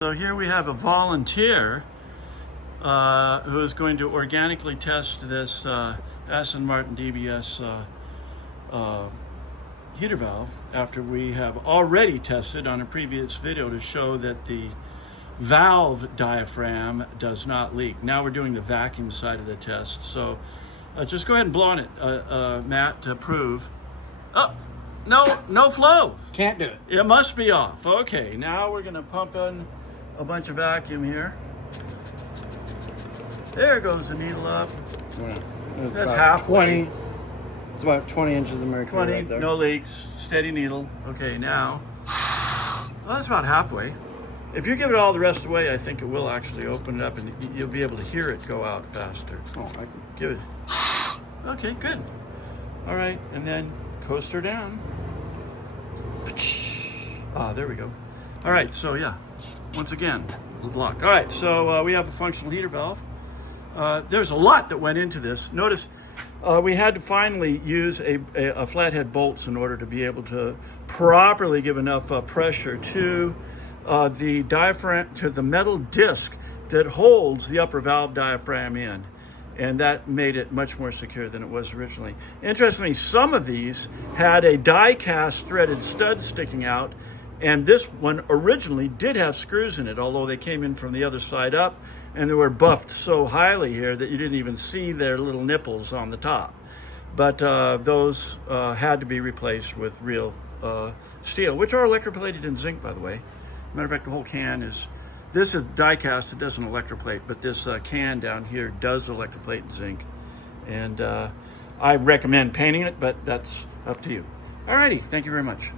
So here we have a volunteer who is going to organically test this Aston Martin DBS heater valve after we have already tested on a previous video to show that the valve diaphragm does not leak. Now we're doing the vacuum side of the test. So just go ahead and blow on it, Matt, to prove. Oh, no flow. Can't do it. It must be off. Okay, now we're gonna pump in a bunch of vacuum here. There goes the needle up. Yeah. That's halfway. 20. It's about 20 inches of mercury 20, right there. no leaks, steady needle. Okay, now, well, that's about halfway. If you give it all the rest away, I think it will actually open it up and you'll be able to hear it go out faster. Oh, I can Give it. Okay, good. All right, and then coaster down. Ah, there we go. All right, so yeah, once again, blocked. All right, so we have a functional heater valve. There's a lot that went into this. Notice we had to finally use a flathead bolts in order to be able to properly give enough pressure to the diaphragm, to the metal disc that holds the upper valve diaphragm in. And that made it much more secure than it was originally. Interestingly, some of these had a die-cast threaded stud sticking out, and this one originally did have screws in it, although they came in from the other side up, and they were buffed so highly here that you didn't even see their little nipples on the top. But those had to be replaced with real steel, which are electroplated in zinc, by the way. Matter of fact, the whole can is, this is die-cast, it doesn't electroplate, but this can down here does electroplate in zinc. And I recommend painting it, but that's up to you. Alrighty, thank you very much.